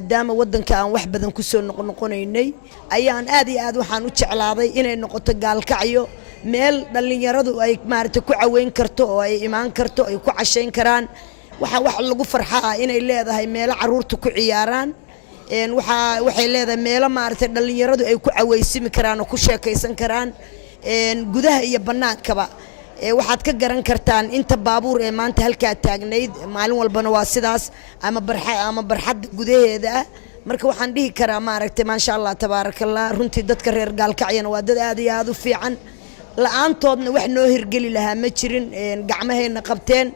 maadaama wadanka aan wax badan ku soo noqonaynay ayaan aad iyo aad waxaan u jeclaaday inay noqoto gaalkacyo meel dhalinyaradu ay maaragtay ku caweyn karto oo ay imaan karto ay ku cashayn karaan waxa wax lagu farxaa inay leedahay meel caruurtu ku ciyaaraan waxay leedahay meel maaragtay dhalinyaradu ay ku caweysimi karaan oo ku sheekaysan karaan gudaha iyo banaankaba waxaad ka garan kartaan inta baabuur ee maanta halka taagnayd maalin walbana waa sidaas ama barxad gudaheeda marka waxaan dhihi karaa maaragtay ma sha Allah tabarakallah runtii dadka reer gaalkacyana waa dad aad iyo aad u fiican la'aantoodna wax noo hirgeli lahaa ma jirin gacmaheena qabteen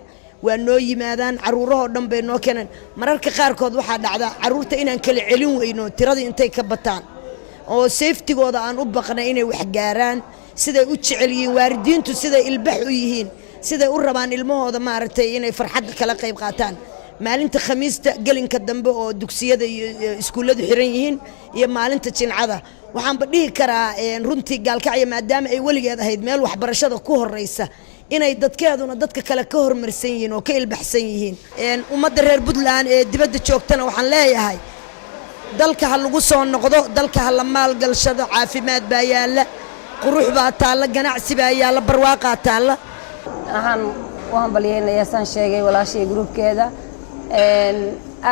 waa noo yimaadaan caruuraha dhan bay noo keenan mararka qaarkood waxa dhacda caruurta inaan kala celin weyno tirada intay ka bataan oo safety-gooda aan u baqnay inay wax gaaraan siday u jecel yihiin waalidiintu siday ilbax u yihiin siday u rabaan ilmahooda maaragtay inay farxad kala qayb qaataan maalinta khamiista gelinka dambe oo dugsiyada iyo iskuuladu xiran yihiin iyo maalinta jimcada waxaanba dhihi karaa runtii gaalkacyo maadaama ay weligeed ahayd meel waxbarashada ku horeysa inay dadkeeduna dadka kale ka hormarsan yihiin oo ka ilbaxsan yihiin ummadda reer Puntland ee dibadda joogtana waxaan leeyahay dalka ha lagu soo noqdo dalka ha la maalgashado caafimaad baa yaala qurux baa taala ganacsi baa yaala barwaaqo taala waxaan balyeynaya san sheegay walaashii groupkeeda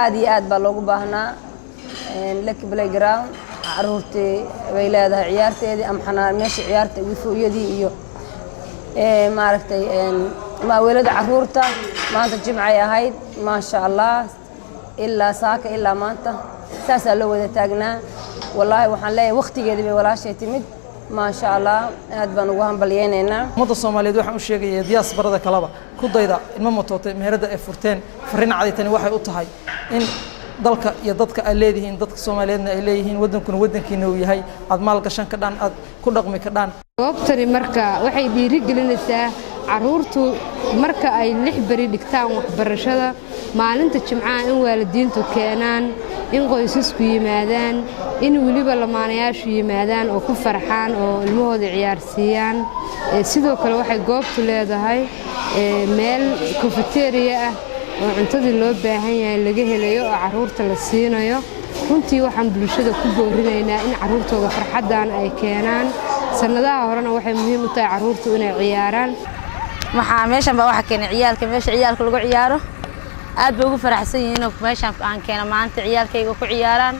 aad iyo aad baa loogu baahnaa Lucky Playground caruurtii way leedahay ciyaarteedii am xanaan meesha ciyaarta wiifooyadii iyo maaragtay ma weelada caruurta maanta jimcay ahayd ma sha Allah ilaa saaka ilaa maanta saasa loo wada taagnaa wallahi waxaan leeyahay waqtigeedii bay walaashay timid ما شاء الله aad baan ugu hambalyeynayna umada Soomaaliyeed waxaan u sheegay diasporada kalaba ku dayda ilmo mootoote meherada ay furteen fariin cadaytani waxay u tahay in dalka iyo dadka ay leeyihiin dadka Soomaaliyeedna ay leeyihiin wadankuna wadankiina uu yahay aad maal gashan ka dhan aad ku dhaqmi ka dhan goobtani marka waxay dhiirigelinaysaa caruurtu marka ay 6 bari dhigtaan waxbarashada maalinta jimcaha in waalidiintu keenaan in qoysasku yimaadaan in waliba lamaanayaashu yimaadaan oo ku farxaan oo ilmahooda ciyaarsiiyaan sidoo kale waxay goobtu leedahay meel cafeteria ah oo cuntadii loo baahan yahay laga helayo oo caruurta la siinayo runtii waxaan bulshada ku boorinaynaa in caruurtooda farxadan ay keenaan sanadaha horena waxay muhiim u tahay caruurtu inay ciyaaraan waxaa meeshan baa waxa keenay ciyaalka meesha ciyaalka lagu ciyaaro aad bay ugu faraxsan yihiin oo meeshan aan keena maanta ciyaalkayga ku ciyaaraan